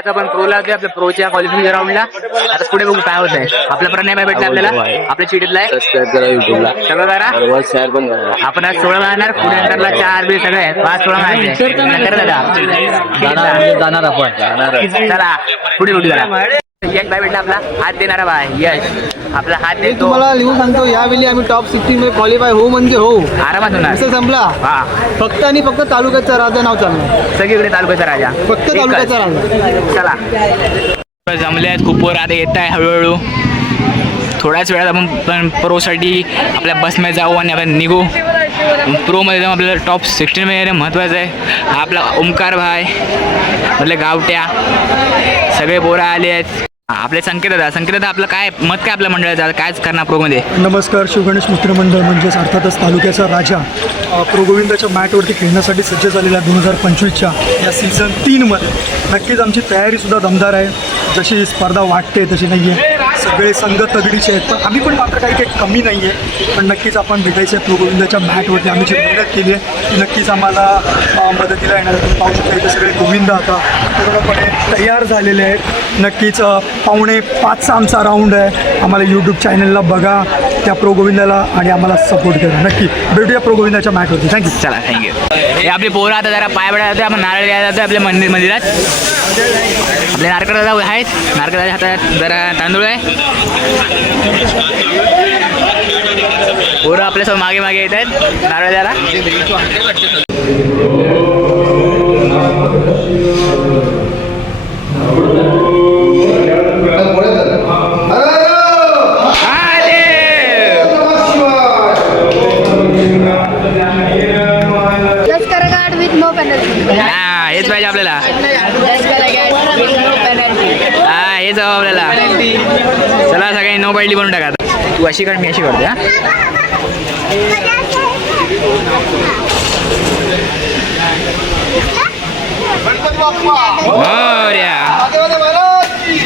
आता आपण प्रोला होते आपल्या प्रोच्या क्वालिफिकेशन राऊंडला. आता पुढे बघू काय होत आहे. आपला प्रणय काय भेटला आपल्याला आपल्या चिटीतला आहे. सबस्क्राईब करा युट्यूबला, सगळं करा, शेअर पण करा. आपण आज 16 मारणार. पुढे नंतरला 4 बी सगळे 5-16 मारायचे. जाणार आपण. चला पुढे बघू जरा. यश भाई भेटला आपला हात देणारा भाई. यश आपला हात मी देतो. तुम्हाला लिहून सांगतो, यावेळी आम्ही टॉप 16 मध्ये क्वालिफाय होऊ म्हणजे हो. आरामात होणार. असं संपला. हा फक्त आणि फक्त तालुक्याचा राजा नाव चालणार. सगळीकडे तालुक्याचा राजा. फक्त तालुक्याचा राजा. चला जमले आहेत खूप वर. आता येत आहे हळूहळू. थोड्याच वेळात आपण पण प्रोसाठी आपल्या बसमध्ये जाऊ आणि आपण निघू. प्रोमध्ये जाऊन आपल्याला टॉप 16 मध्ये महत्त्वाचं आहे. हा आपला ओमकार भाई म्हटलं गावट्या सगळे पोरं आले आहेत. आपले संकेत दादा आपलं काय मत काय आपल्या मंडळाचं कायच करणार प्रोमध्ये. नमस्कार. शिवगणेश मित्रमंडळ म्हणजेच अर्थातच तालुक्याचा राजा प्रो गोविंदाच्या मॅटवरती खेळण्यासाठी सज्ज झालेल्या 2025च्या या सीझन 3मध्ये नक्कीच आमची तयारीसुद्धा दमदार आहे. जशी स्पर्धा वाटते तशी नाही आहे. सगळे संघ तगडीचे आहेत, पण आम्ही पण मात्र काही कमी नाही आहे. पण नक्कीच आपण भेटायचं आहे प्रो गोविंदाच्या मॅटवरती. आम्ही जी मेहनत केली आहे ती नक्कीच आम्हाला मदतीला येणार आहे. पाहू शकता इथे सगळे गोविंद आता पूर्णपणे तयार झालेले आहेत. नक्कीच 4:45चा आमचा राऊंड आहे. आम्हाला यूट्यूब चॅनलला बघा, त्या प्रो गोविंदाला आणि आम्हाला सपोर्ट करा. नक्की भेटूया प्रो गोविंदाच्या मॅटवरती. थँक्यू. चला थँक्यू. हे आपली पोरं आता जरा पाय पडा जाते. आपण नारळ घ्यायला जातो आपल्या मंदिरात. आपले नारळ दादा आहेत. नारळ दादा हातात जरा तांदूळ आहे. पोरं आपल्यासोबत मागे मागे येत आहेत नारळ द्यायला. हेच पाहिजे आपल्याला. हा हेच हवं आपल्याला. चला सगळ्यांनी नो पेनल्टी बनवून टाका. तू अशी काढ, मी अशी काढते.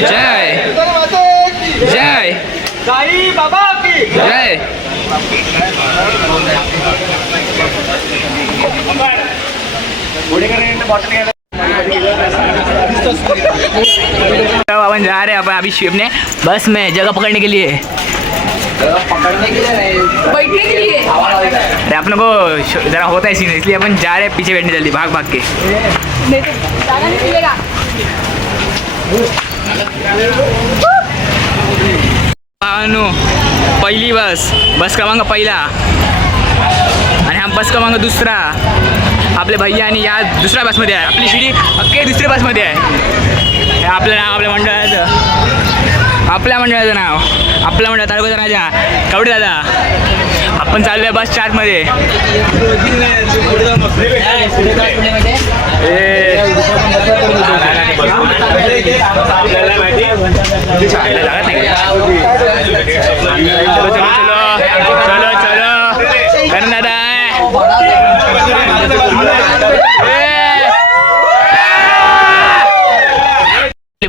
जय जय साई बाबा की जय. अपन जा रहे हैं अपन अभी शिव ने बस में जगह पकड़ने के लिए. बैठने के लिए. अरे अपन को जरा होता है सीन, इसलिए अपन जा रहे हैं पीछे बैठने जल्दी भाग भाग के. पहिली बस क्रमांक पहिला आणि हा बस क्रमांक दुसरा. आपले भैया आणि या दुसऱ्या बसमध्ये आहे. आपली शिडी अख्खे दुसऱ्या बसमध्ये आहे. आपलं नाव आपल्या मंडळाचं नाव आपल्या मंडळ तालुक्याचा राजा कवडे दादा. आपण चाललो आहे बस 4 मध्ये. चलो करण दादा.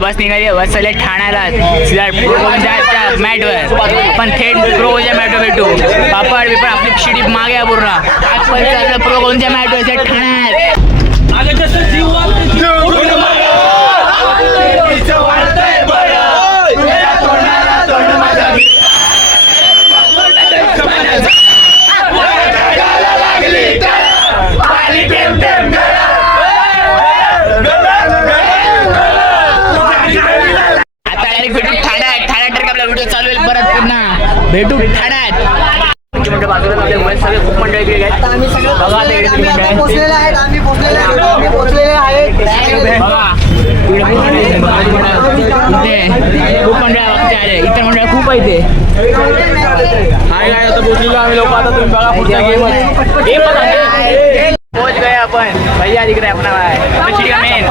बस निघाली. बस चालली ठाण्याला सीधा प्रोच्या मॅटवर. पण थेट प्रोच्या मॅटवर भेटू. पापड बिपड आपली शिडी मागे पूर्ण. आपण चाललं प्रोच्या मॅटवर ठाण्यात. भेटू ठाण्यात. बाजूला सगळे खूप मंडळ इकडे आहेत. खूप मंडळ आले. इतर मंडळ खूप आहे ते. आम्ही लोक आता तुम्ही बघा पुढचा गेम पोच गए आपण. भैया तिकडे आपला मेन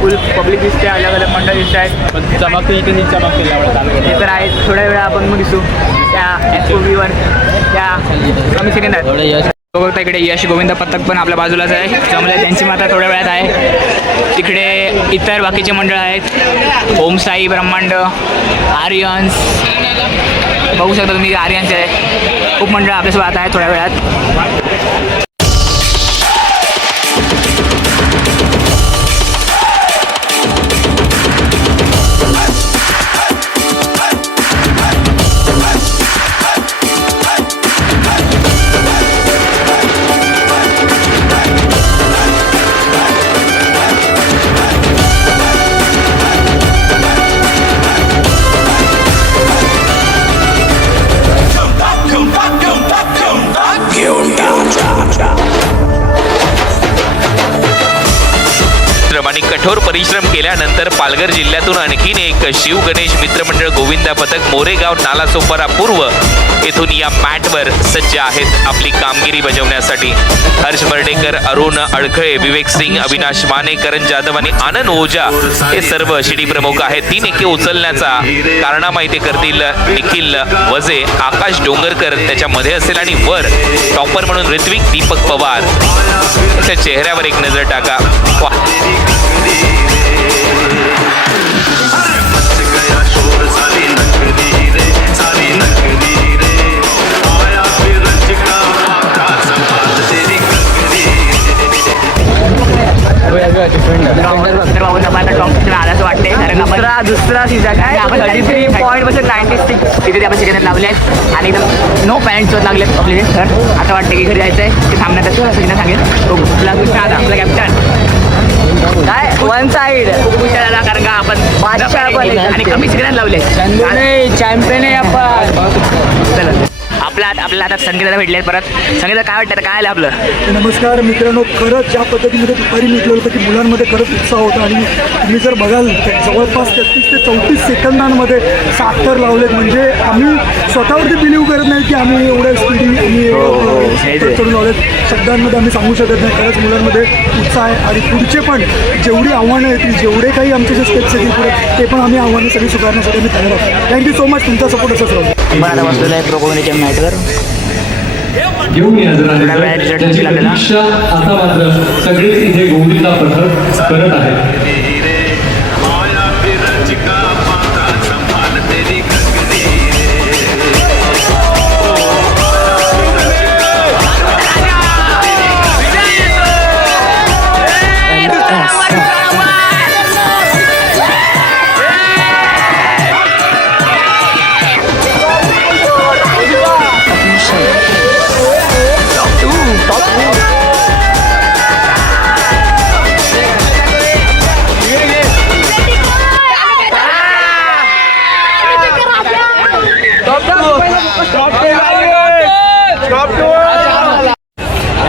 फुल पब्लिक दिसते. अलग अलग मंडळ दिसत आहेत. चमकते इथे चमकते तर आहेत. थोड्या वेळा आपण मग दिसू त्या एक्सपोवीवर त्या कमी सेकंद आहेत. बघता इकडे यश गोविंद पथक पण आपल्या बाजूलाच आहे. जमले त्यांची माता थोड्या वेळात आहे. तिकडे इतर बाकीचे मंडळ आहेत. ओम साई ब्रह्मांड आर्यन्स बघू शकता तुम्ही. आर्यन्स आहे. खूप मंडळ आपल्यासोबत आता आहे थोड्या वेळात. कठोर परिश्रम केल्यानंतर पालघर जिल्ह्यातून आणखीन एक शिव गणेश मित्रमंडळ गोविंदा पथक मोरेगाव नालासोपारा पूर्व येथून या मॅटवर सज्ज आहेत आपली कामगिरी बजावण्यासाठी. हर्ष बर्डेकर, अरुण अडखळे, विवेक सिंग, अविनाश माने, करण जाधव आणि आनंद ओझा हे सर्व शिडी प्रमुख आहेत. 3 एके उचलण्याचा कारनामा इथे करतील निखिल वजे. आकाश डोंगरकर त्याच्यामध्ये असेल आणि वर टॉपर म्हणून ऋत्विक दीपक पवार. त्याच्या चेहऱ्यावर एक नजर टाका. आलाच वाटते दुसरा सीझन आहे. आपण 33.96 तिथे आपण सेकंड लावले आहेत आणि एकदम नो पॅरेंट्स लागले आपले. तर आता वाटतं की घरी जायचं आहे. ते सामन्यात सगळ्यांना सांगेल आपला कॅप्टन काय वन साईड विचारायला, कारण का आपण आणि कमी सेकंड लावले. चॅम्पियन आहे आपण. चला आपल्याला आता संगीताला भेटले परत. संगीता काय वाटतं, काय आलं आपलं? नमस्कार मित्रांनो, खरंच ज्या पद्धतीमध्ये दुपारी निघलं होतं की मुलांमध्ये खरंच उत्साह होता आणि तुम्ही जर बघाल तर जवळपास 33 ते 34 सेकंदांमध्ये 7 तर लावलेत. म्हणजे आम्ही स्वतःवरती बिलीव्ह करत नाही की आम्ही एवढ्या स्पीडी आम्ही करून लावलेत. शब्दांमध्ये आम्ही सांगू शकत नाही. खरंच मुलांमध्ये उत्साह आहे आणि पुढचे पण जेवढी आव्हानं येतील, जेवढे काही आमचे जे स्टेप्स येतील पुढे, ते पण आम्ही आव्हानं सगळी सुधारण्यासाठी आम्ही तयार आहोत. Thank you so much. तुमचा सपोर्ट असंच राहू. मला बसलेलं आहे प्रोग्रामच्या मॅटवर. घेऊन या जरा ज्याची प्रतीक्षा आता मात्र सगळेच इथे गोविंदा पथक करत आहेत.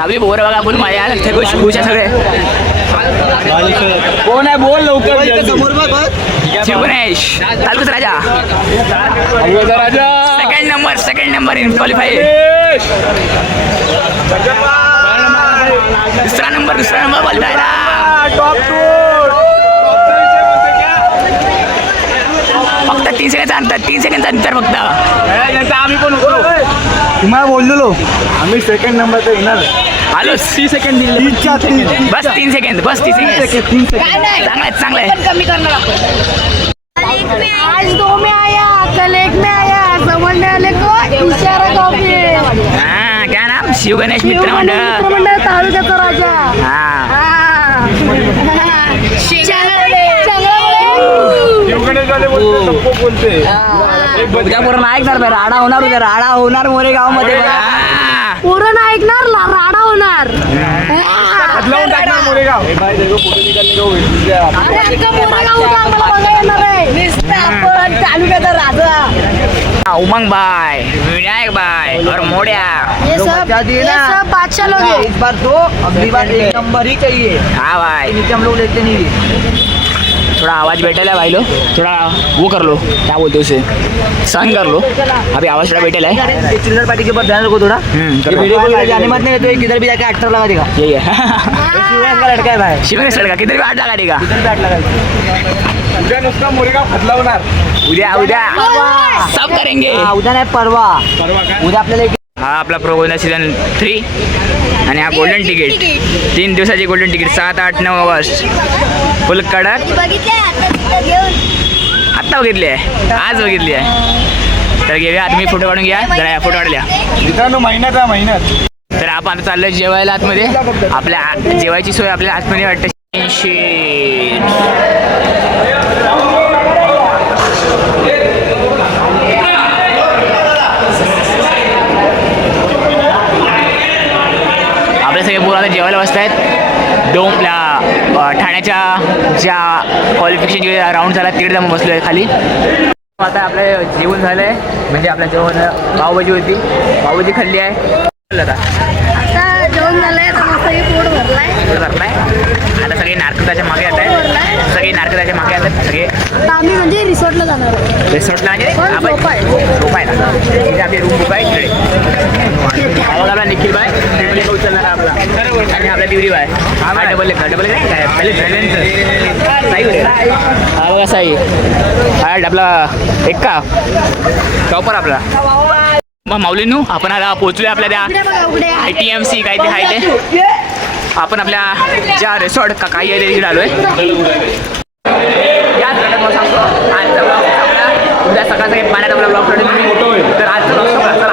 अभी बोर बघा बोल माझ्या खुशा सगळे. कोण आहे बोल लवकर. समोर बघ. शिव गणेश तालुकाच राजा. Second number in qualify. दुसरा नंबर बोलताय ना. फक्त 3 सेकंड अंतर, 3 सेकंड अंतर फक्त. आम्ही पण तुम्हाला बोललेलो आम्ही सेकंड नंबर तर येणार. आलो 30 सेकंड दिले. बस 3 सेकंड. चांगलं आहे. कमी करणार आपण. आज 2 में आया, कल 1 में आया, समझने वाले को इशारा कॉपी. हां, क्या नाम? शिव गणेश मित्रमंडळ तालुक्याचा राजा. उद्या पूर्ण ऐकणार बाई. राडा होणार, उद्या राडा होणार मोरेगाव मध्ये. पूर्ण ऐकणार, राडा होणार. मोरेगाव. तालुक्याचा राजा उमंग भाई, विनायक भाई और मोड़िया. ये सब बादशाह लोग हैं. इस बार तो अगली बार 1 नंबर ही चाहिए. हाँ भाई, नीचे हम लोग लेते नहीं. थोड़ा आवाज बैठेला है भाई लो. थोड़ा वो कर लो, क्या बोलते हो उसे, सहन कर लो. अभी आवाज थोड़ा बैठेला है. चिल्लर पार्टी के ऊपर ध्यान रखो थोड़ा. ये वीडियो कॉल जाने मत नहीं तो ये किधर भी जाके एक्टर लगा देगा. यही है. शिवराज का लड़का है भाई. शिवनेश लड़का किधर भी आठ लगा देगा. किधर भी आठ लगा. उद्या नुसता मोरेगाव खतलावणार. उद्या सब करेंगे. उद्या नाही परवा. उद्या आपल्याला हा आपला प्रोग्राम सीझन 3 आणि हा गोल्डन तिकीट. 3 दिवसाची गोल्डन तिकीट. 7, 8, 9 ऑगस्ट फुल कडक. आत्ता बघितली आहे, आज बघितली आहे. तर घेऊया तुम्ही फोटो काढून घ्या जरा. फोटो काढल्या मित्रांनो. महिन्यात तर आपण आता चाललोय जेवायला आतमध्ये. आपल्या जेवायची सोय आपल्या आतमध्ये वाटतं. आपले सगळे पोरं आता जेवायला बसत आहेत. ठाण्याच्या ज्या क्वालिफिकेशन राऊंड झाला तिकडे जाऊन बसलो आहे खाली. आता आपलं जेवण झालं आहे. म्हणजे आपल्या जेवण पावभाजी होती, पावभाजी खाल्ली आहे. आता जेवण झालंय, आता मस्त पोट भरलाय. आता सगळे सगळे नारकताच्या मागे येत आहेत, सगळे नारकताच्या मागे येतात सगळे. आता आम्ही म्हणजे रिसॉर्टला जाणार आहे. रिसॉर्टला म्हणजे पण आपण झोप आहे. ना इथे आपली रूम बुक आहे इकडे. हा बघा आपला निखिल बाय ट्रिपल उचलणार आपला आणि आपला दिवरी बाय हा डबल काय हा बघा साई हा आपला एक्का टॉपर आपला. मग माऊलीनू आपण आता पोहोचलोय आपल्या त्या उघडे बघा, उघडे आहे. ITMC काय ते आहे ते. आपण आपल्या ज्या रिसॉर्ट का काही आहे तिकडे आलोय. याच घटक सांगतो आजचा ब्लॉग उद्या सकाळचा पाण्याचा ब्लॉग तर आजचा ब्लॉग